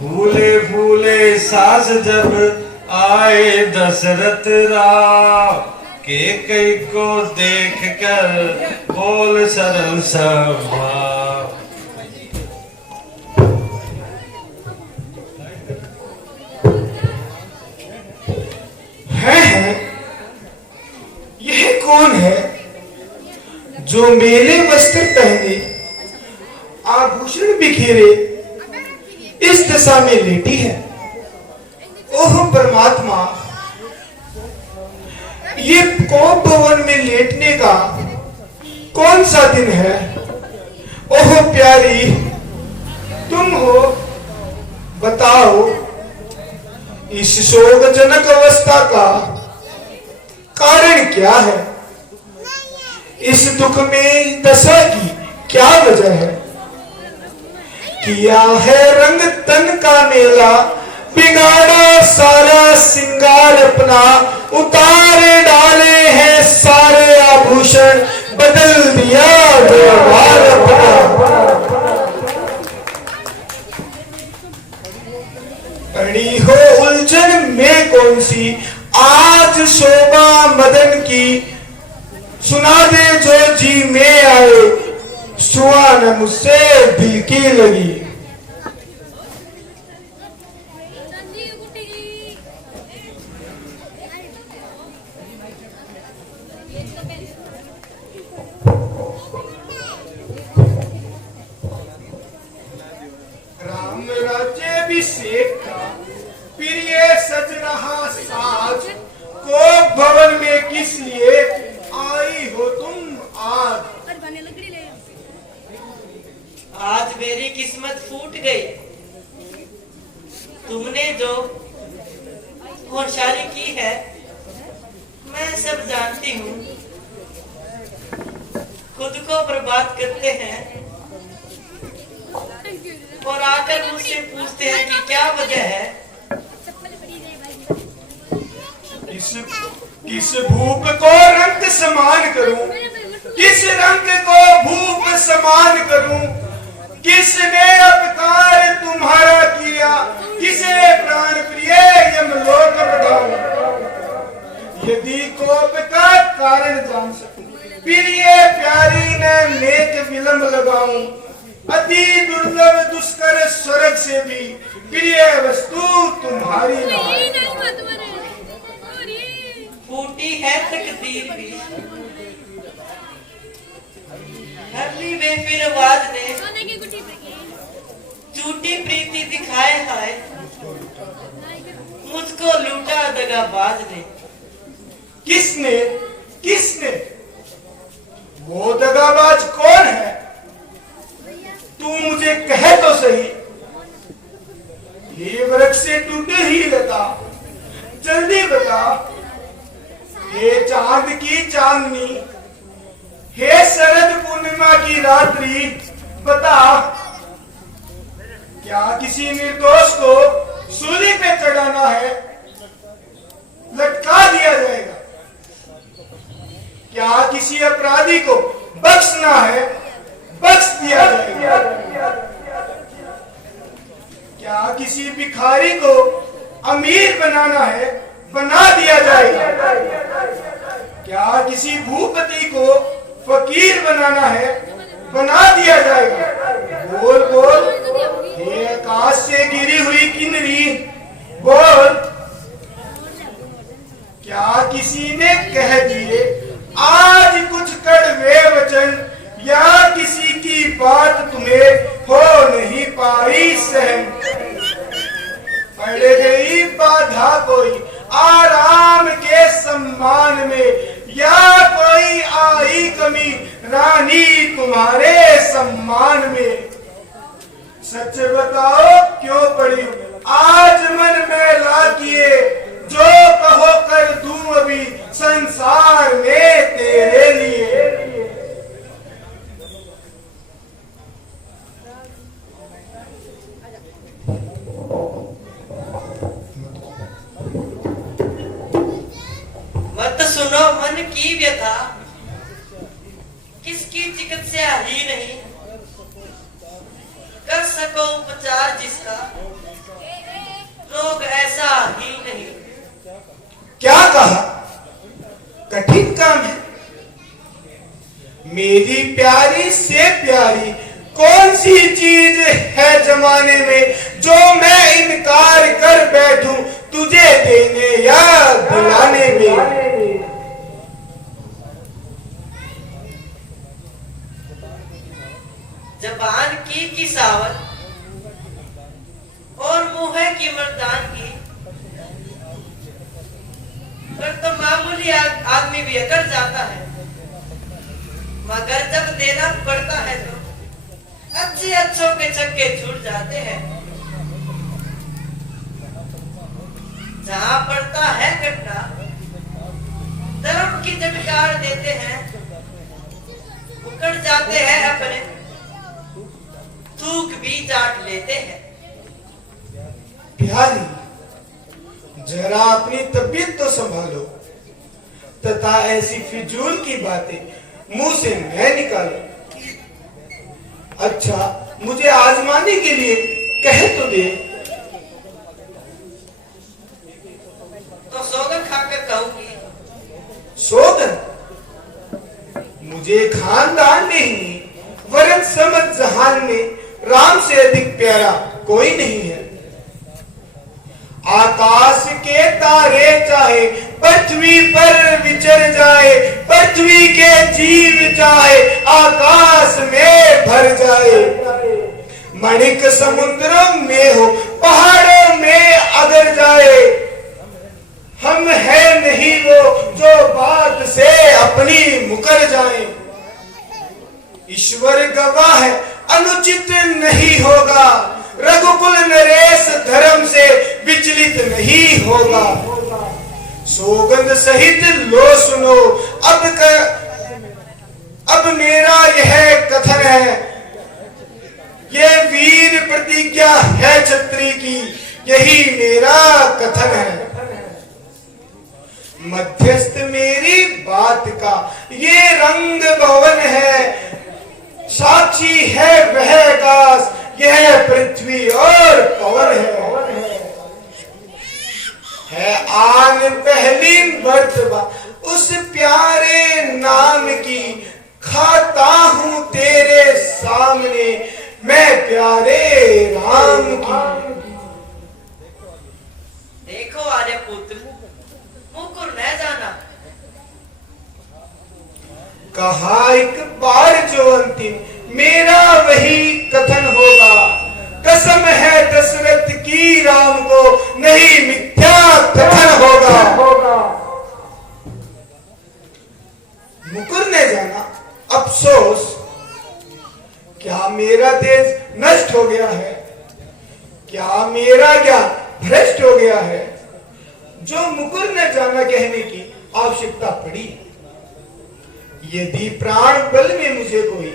फूले फूले सास जब आए दशरथ राम के कई को देख कर बोल सरल स्वभाव। है यह कौन है जो मेले वस्त्र पहने आभूषण बिखेरे इस दशा में लेटी है? ओह परमात्मा, ये कोप भवन में लेटने का कौन सा दिन है? ओह प्यारी, तुम हो, बताओ इस शोकजनक अवस्था का कारण क्या है? इस दुख में दशा की क्या वजह है? किया है रंग तन का मेला, बिगाड़ा सारा सिंगार अपना, उतारे डाले हैं सारे आभूषण, बदल दिया व्यवहार अपना। पड़ी हो उलझन में कौन सी आज शोभा मदन की, सुना दे जो जी में आए, सुआ न मुझसे दिल की लगी। राम राज्याभिषेक का प्रिय सज रहा साज, कोप भवन में किस लिए आई हो तुम आज? आज मेरी किस्मत फूट गई। तुमने जो होशियारी की है मैं सब जानती हूँ। खुद को बर्बाद करते हैं और आकर मुझसे पूछते हैं कि क्या वजह है। किस भूप को रंग समान करूं, किस रंग को भूप समान करूं, किसने अपकार तुम्हारा किया, किसे प्राण प्रिय यमलोक बढ़ाऊं? यदि कोप का कारण जान सकूं, प्रिय प्यारी ने नेक विलंब लगाऊं, अति दुर्लभ दुष्कर स्वर्ग से भी प्रिय वस्तु तुम्हारी फूटी है तकदीर भी, हरली बेफिर आवाज ने झूठी प्रीति दिखाए हाय, मुझको लूटा दगाबाज ने। किसने किसने? वो दगाबाज कौन है? तू मुझे कहे तो सही। ये वृक्ष से टूटे ही लता, जल्दी बता। ये चांद की चांदनी, हे शरद पूर्णिमा की रात्रि, बता क्या किसी निर्दोष को सूली पे चढ़ाना है, लटका दिया जाएगा? क्या किसी अपराधी को बख्शना है, बख्श दिया जाएगा? क्या किसी भिखारी को अमीर बनाना है, बना दिया जाएगा? क्या किसी भूपति को फकीर बनाना है, बना दिया जाएगा? बोल बोल, ये आकाश से गिरी हुई किन्नरी, बोल। क्या किसी ने कह दिए आज कुछ कड़वे वचन, या किसी की बात तुम्हें हो नहीं पाई सहन? पड़ गई बाधा कोई आराम के सम्मान में, या कोई आई कमी रानी तुम्हारे सम्मान में? सच बताओ क्यों पड़ी आज मन मैला किए, जो कहो कर दूं अभी संसार में तेरे लिए। मत सुनो मन की व्यथा, किसकी चिकित्सा ही नहीं, कर सको उपचार जिसका तेरी प्यारी से प्यारी कौन सी चीज है जमाने में जो मैं इनकार कर बैठूं तुझे देने या दिलाने में। जबान की किसावत और मुंह की मर्दान की पर तो मामूली आदमी भी अकड़ जाता है, मगर जब देना पड़ता है तो अच्छे अच्छों के चक्के छूट जाते हैं। जहां पड़ता है कटना धर्म की झटकार देते हैं, उकड़ जाते हैं अपने थूक भी चाट लेते हैं। प्यारी जरा अपनी तबीयत तो संभालो तथा ऐसी फिजूल की बातें मुंह से न निकालो। अच्छा मुझे आजमाने के लिए कह तो दे। तो सौगंध खाकर कहूंगी। सौगंध? मुझे खानदान में ही नहीं वरन समझ जहान में राम से अधिक प्यारा कोई नहीं है। आकाश के तारे चाहे पृथ्वी पर विचर जाए, पृथ्वी के जीव चाहे आकाश में भर जाए, मणिक समुद्रों में हो पहाड़ों में अगर जाए, हम है नहीं वो जो बात से अपनी मुकर जाए। ईश्वर गवाह है अनुचित नहीं होगा, रघुकुल नरेश धर्म से विचलित नहीं होगा। सौगंध सहित लो सुनो अब मेरा यह कथन है, ये वीर प्रतिज्ञा है क्षत्रिय की, यही मेरा कथन है। मध्यस्थ मेरी बात का ये रंग भवन है, साक्षी है वह आकाश, यह पृथ्वी और पवन है आन पहली मर्तबा उस प्यारे नाम की, खाता हूं तेरे सामने मैं प्यारे राम की। देखो आर्य पुत्र मुकुर न जाना। कहा एक बार जो अंतिम मेरा वही कथन होगा, कसम है दशरथ की राम को नहीं मिथ्या कथन होगा। मुकुर ने जाना अफसोस, क्या मेरा तेज नष्ट हो गया है, क्या मेरा ज्ञान भ्रष्ट हो गया है, जो मुकुर ने जाना कहने की आवश्यकता पड़ी। यदि प्राण बल में मुझे कोई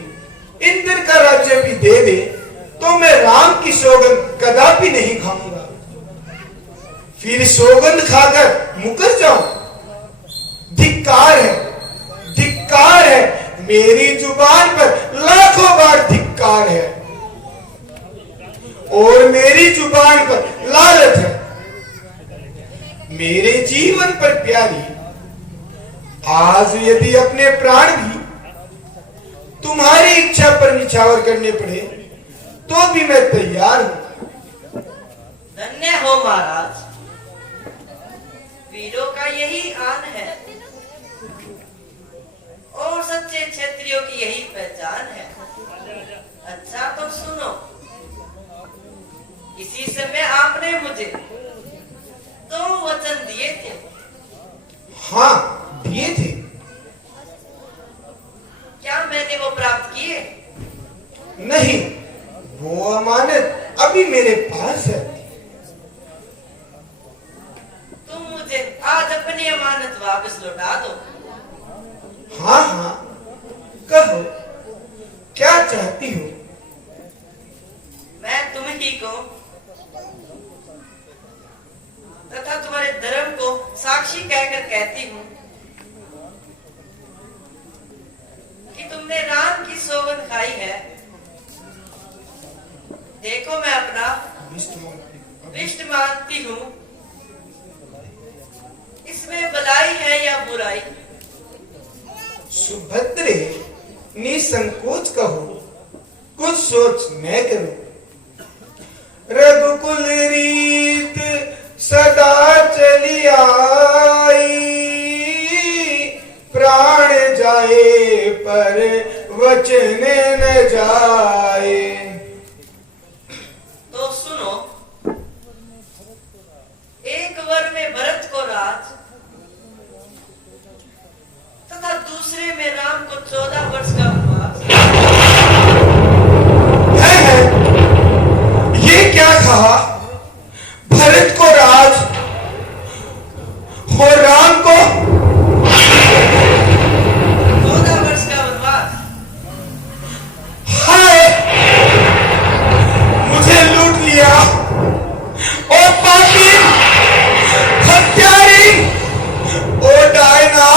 इंद्र का राज्य भी दे दे तो मैं राम की सौगंध कदापि नहीं खाऊंगा। फिर सौगंध खाकर मुकर जाऊं? धिक्कार है, धिक्कार है, मेरी जुबान पर लाखों बार धिक्कार है, और मेरी जुबान पर लालच है। मेरे जीवन पर प्यारी आज यदि अपने प्राण भी तुम्हारी इच्छा पर निछावर करने पड़े तो भी मैं तैयार हूं। धन्य हो महाराज, वीरों का यही आन है और सच्चे क्षत्रियों की यही पहचान है। अच्छा तो सुनो, इसी समय आपने मुझे 2 वचन दिए थे। हाँ दिए थे। क्या मैंने वो प्राप्त किए? नहीं, वो अमानत अभी मेरे पास है। तुम मुझे आज अपनी अमानत वापस लौटा दो। हाँ हाँ कहो क्या चाहती हो। मैं तुम ही को तथा तुम्हारे धर्म को साक्षी कहकर कहती हूँ कि तुमने राम की सौगंध खाई है। देखो मैं अपना विष्ट मानती हूँ, इसमें भलाई है या बुराई? सुभद्रे निसंकोच कहो, कुछ सोच मैं करूं। रघुकुल रीत सदा चली आई, प्राण जाए पर वचन न जाए। तो सुनो, एक वर में भरत को राज तथा दूसरे में राम को 14 वर्ष का वनवास। है ये क्या कहा? भरत को राज और राम को 14 वर्ष का वनवास। हाय, मुझे लूट लिया। ओ पापी, हत्यारी, ओ डायना,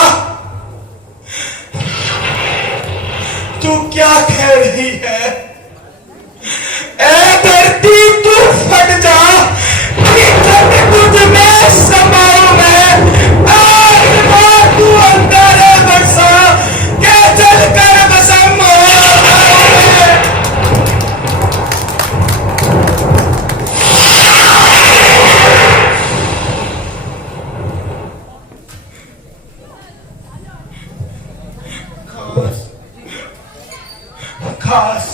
तू क्या कह रही है? ऐ धरती तू फट जा, तुझ में समाऊं मैं। आज बार तू अंदर बसा के जल कर बसम हो जाऊं। खास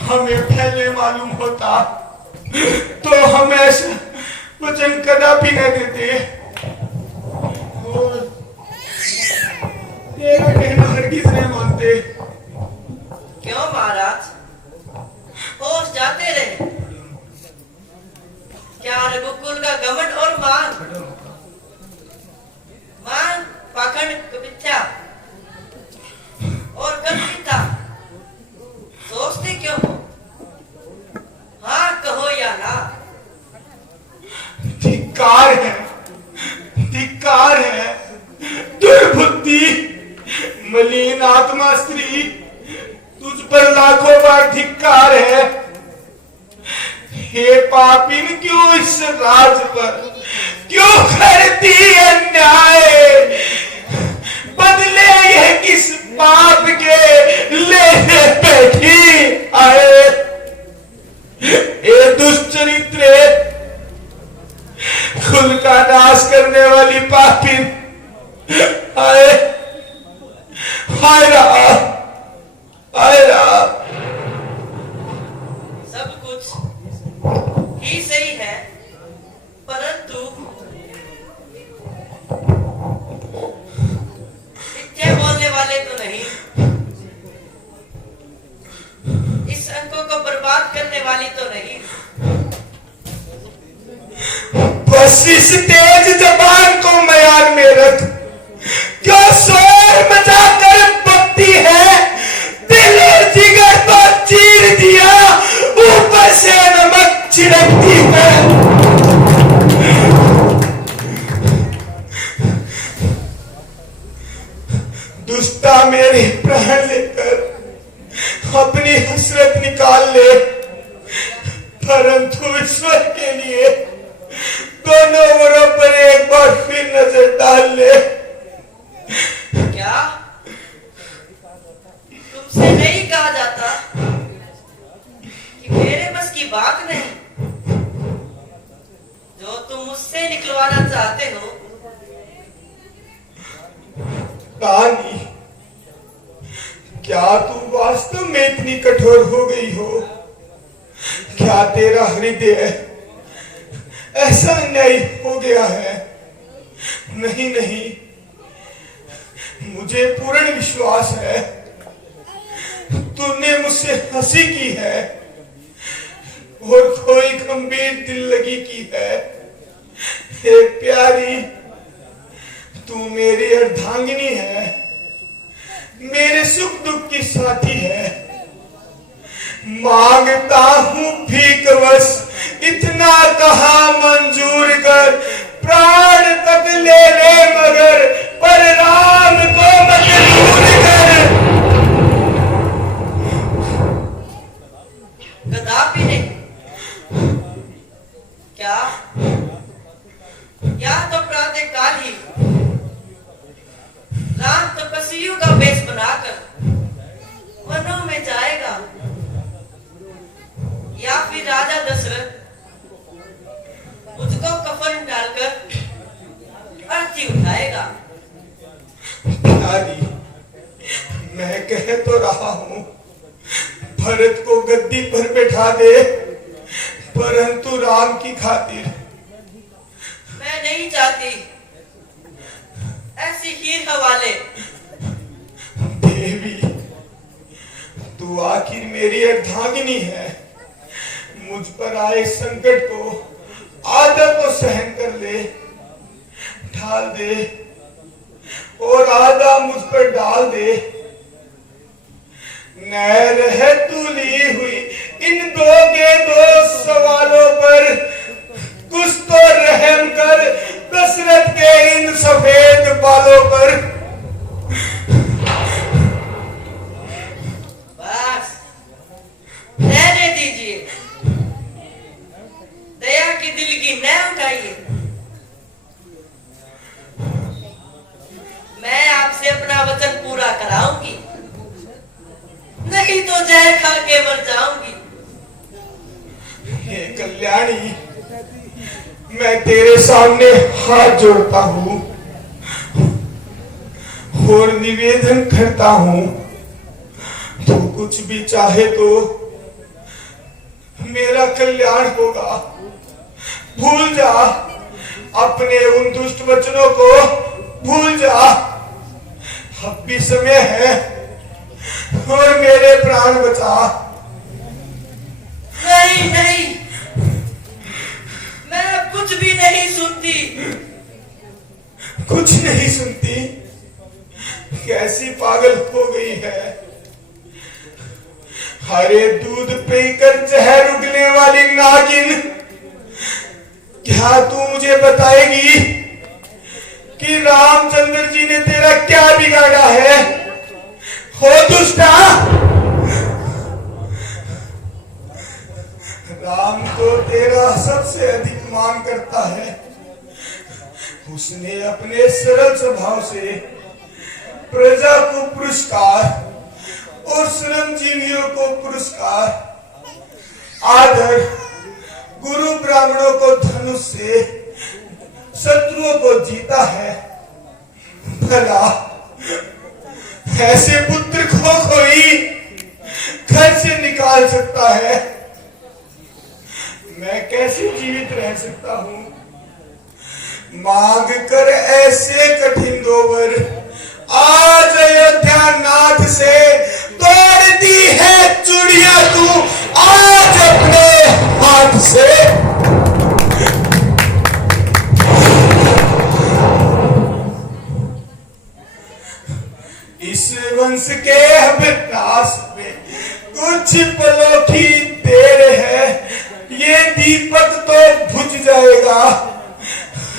हमें पहले मालूम होता तो हम ऐसा वचन कदापि न देते। और तेरा कहना हरगिज नहीं मानते। क्यों महाराज, होश जाते रहे। क्या रघुकुल का घमंड और मान पाखंड मिथ्या और गंभीरता सोचते क्यों हो? हाँ कहो या ना। धिक्कार है, धिक्कार है। दुर्बुद्धि, मलिन आत्मा स्त्री, तुझ पर लाखों बार धिक्कार है। हे पापिन, क्यों इस राज पर क्यों करती अन्याय? बदले ये किस पाप के लेने बैठी आए? ए दुष्चरित्र, खुद का नाश करने वाली पापिन, आए हाय रहा, हाय रहा। सब कुछ ही सही है, परंतु मिथ्या बोलने वाले तो नहीं, इस अंकों को बर्बाद करने वाली तो नहीं। बस इस तेज जबान को म्यान में रख, क्यों शोर मचाकर बकती है? दिल और जिगर तो चीर दिया, ऊपर से नमक छिड़कती है। दुष्टा मेरे प्राण लेकर अपनी हसरत निकाल ले, परंतु ईश्वर के लिए दोनों वरों पर एक बार फिर नजर डाल ले। क्या तुमसे नहीं कहा जाता कि मेरे बस की बात नहीं? जो तुम मुझसे निकलवाना चाहते हो। कहानी, क्या तू वास्तव में इतनी कठोर हो गई हो? क्या तेरा हृदय ऐसा नहीं हो गया है? नहीं नहीं, मुझे पूर्ण विश्वास है तूने मुझसे हंसी की है और कोई गंभीर दिल लगी की है। हे प्यारी, तू मेरी अर्धांगिनी है, मेरे सुख दुख की साथी है। मांगता हूं भीख बस इतना कहा मंजूर कर, प्राण तक ले ले मगर पर राम को मत दूर कर। कदापि नहीं। क्या या तो प्रातः काल ही राम तपस्वियों का वेश बनाकर भरत को गद्दी पर बैठा दे, परंतु राम की खातिर। मैं नहीं चाहती ऐसी हीर हवाले। देवी, तू आखिर मेरी अर्धांगिनी है। मुझ पर आए संकट को आधा तो सहन कर ले, ढाल दे, और आधा मुझ पर डाल दे। न रह तू ली हुई इन दो के दो सवालों पर, कुछ तो रहम कर दशरथ के इन सफेद बालों पर। बस रहने दीजिए, दया की दिल की न उठाइए। मैं आपसे अपना वचन पूरा कराऊंगी, नहीं तो जहर खा के मर जाऊंगी। हे कल्याणी, मैं तेरे सामने हाथ जोड़ता हूँ और निवेदन करता हूँ, तू कुछ भी चाहे तो मेरा कल्याण होगा। भूल जा अपने उन दुष्ट वचनों को, भूल जा। अब भी समय है और मेरे प्राण बचा। नहीं नहीं, मैं अब कुछ भी नहीं सुनती। कुछ नहीं सुनती? कैसी पागल हो गई है। हरे दूध पीकर जहर उगलने वाली नागिन, क्या तू मुझे बताएगी कि रामचंद्र जी ने तेरा क्या बिगाड़ा है? हो दुष्टा, राम तो तेरा सबसे अधिक मान करता है। उसने अपने सरल स्वभाव से प्रजा को पुरस्कार और श्रमजीवियों को पुरस्कार, आदर, गुरु ब्राह्मणों को धनुष से, शत्रुओं को जीता है। भला ऐसे पुत्र को कोई घर से निकाल सकता है? मैं कैसे जीवित रह सकता हूँ? मांग कर ऐसे कठिन दोवर आज अयोध्या नाथ से तोड़ दी है चूड़ियां तू आज अपने हाथ से। इस वंश के विकास में कुछ पलों की देर है, ये दीपक तो बुझ जाएगा।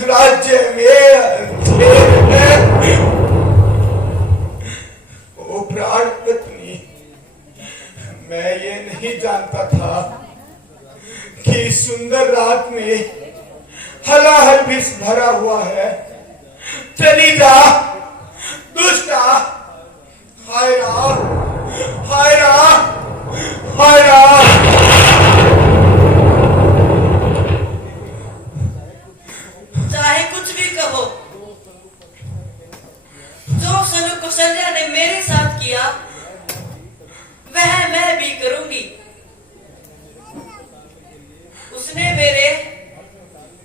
राज्य में अंधेर है। ओ प्राण पत्नी, मैं ये नहीं जानता था कि सुंदर रात में हलाहल विष भरा हुआ है। चली जा दुष्टा। हाय राम, हाय राम, हाय राम। चाहे कुछ भी कहो, जो सलूक कौशल्या ने मेरे साथ किया वह मैं भी करूंगी। उसने मेरे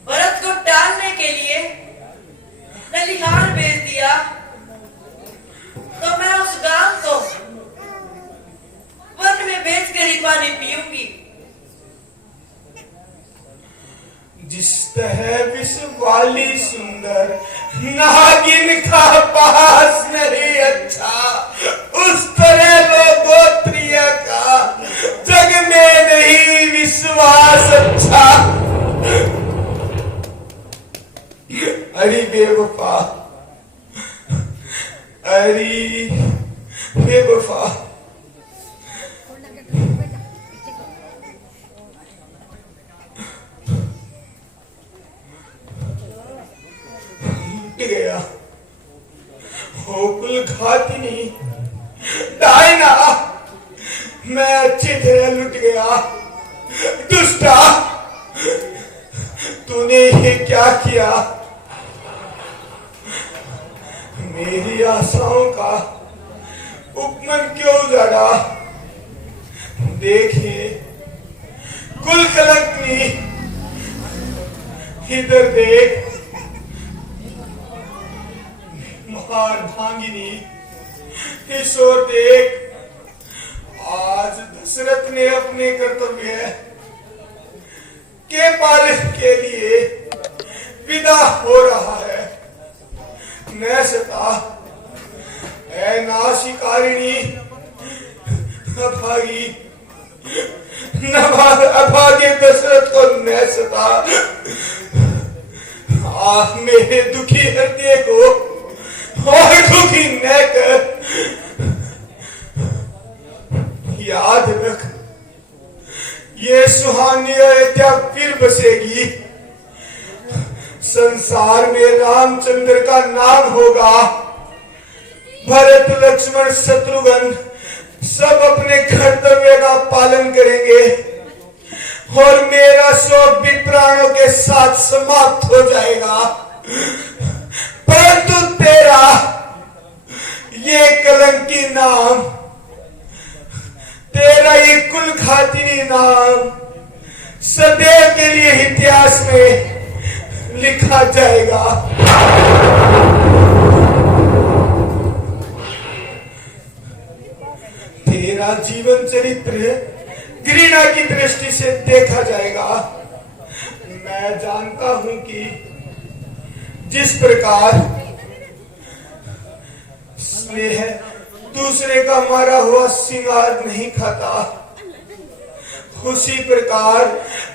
भरत को टालने के लिए नलिहार भेज दिया, तो मैं उस गांव को वन में भेजकर ही पानी पीऊंगी। जिस तरह विष वाली सुंदर नागिन का पास नहीं अच्छा, उस तरह लोगोत्रिय का जग में नहीं विश्वास अच्छा। अरे बेवफा, अरे बेवफा, गया हो कुल घातिनी डायना, मैं अच्छी तरह लुट गया। दुष्टा, तूने ये क्या किया? मेरी आशाओं का उपमन क्यों उजाड़ा? देखिए कुल कलंकनी, इधर देख महान भांगिनी, इस ओर देख। आज दशरथ ने अपने कर्तव्य के पालन के लिए विदा हो रहा है। नैसता ऐ नाशिकारिणी, अभागी अभागे दशरथ को नैसता, मेरे दुखी हृदय को और दुखी न कर। याद रख, ये सुहानी अयोध्या फिर बसेगी। संसार में रामचंद्र का नाम होगा। भरत लक्ष्मण शत्रुघ्न सब अपने कर्तव्य का पालन करेंगे और मेरा शोक भी प्राणों के साथ समाप्त हो जाएगा। परंतु तेरा ये कलंकी नाम, तेरा ये कुल खातिनी नाम सदैव के लिए इतिहास में लिखा जाएगा। तेरा जीवन चरित्र घृणा की दृष्टि से देखा जाएगा। मैं जानता हूं कि जिस प्रकार स्नेह दूसरे का मारा हुआ सिंगार नहीं खाता, उसी प्रकार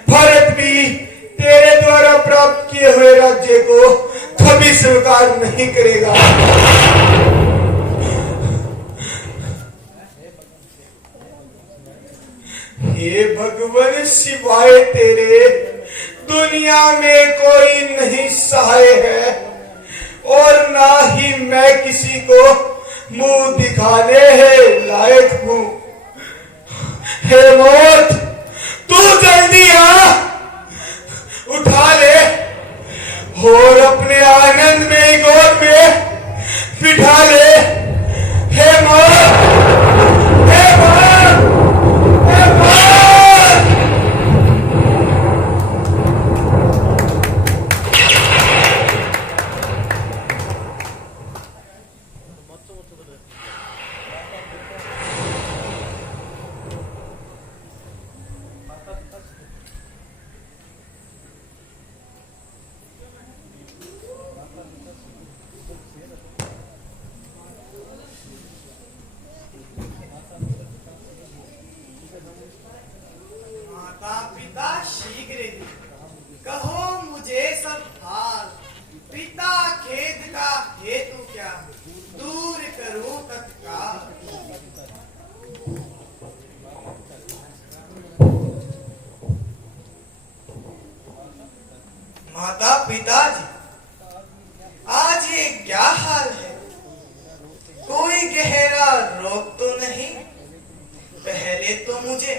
भरत भी तेरे द्वारा प्राप्त किए हुए राज्य को कभी स्वीकार नहीं करेगा। हे भगवान, सिवाय तेरे दुनिया में कोई नहीं सहाय है और ना ही मैं किसी को मुंह दिखाने लायक हूं। हे मौत, तू जल्दी आ, उठा ले और अपने आनंद में गोद में बिठा ले। हे मौत, हे मौत, हे मौत। पिता शीघ्र ही कहो मुझे सब हाल। पिता खेद का हेतु क्या, दूर करूं तत्काल। माता पिताजी, आज ये क्या हाल है? कोई गहरा रोग तो नहीं? पहले तो मुझे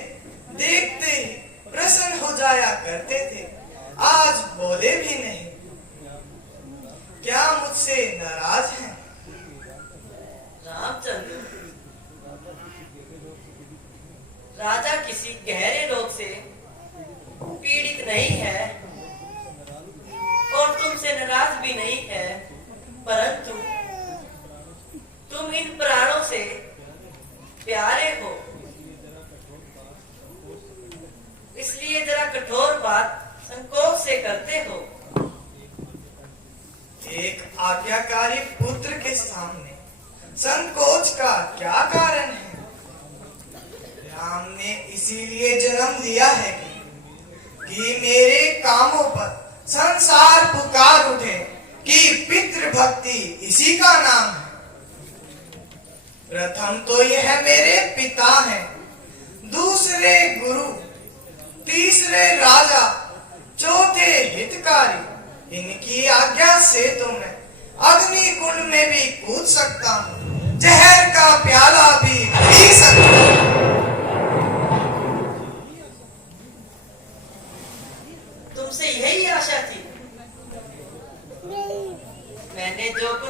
देखते ही प्रसन्न हो जाया करते थे, आज बोले भी नहीं। क्या मुझसे नाराज हैं? रामचंद्र, राजा किसी गहरे रोग से पीड़ित नहीं है और तुमसे नाराज भी नहीं है, परंतु तुम इन प्राणों से प्यारे हो, इसलिए जरा कठोर बात संकोच से करते हो। एक आज्ञाकारी पुत्र के सामने संकोच का क्या कारण है? राम ने इसीलिए जन्म लिया है कि मेरे कामों पर संसार पुकार उठे कि पितृ भक्ति इसी का नाम है। प्रथम तो यह मेरे पिता हैं, दूसरे गुरु, तीसरे राजा, चौथे हितकारी। इनकी आज्ञा से तो मैं अग्नि कुंड में भी कूद सकता हूँ, जहर का प्याला भी पी सकता हूँ। तुमसे यही आशा थी। मैंने जो कुछ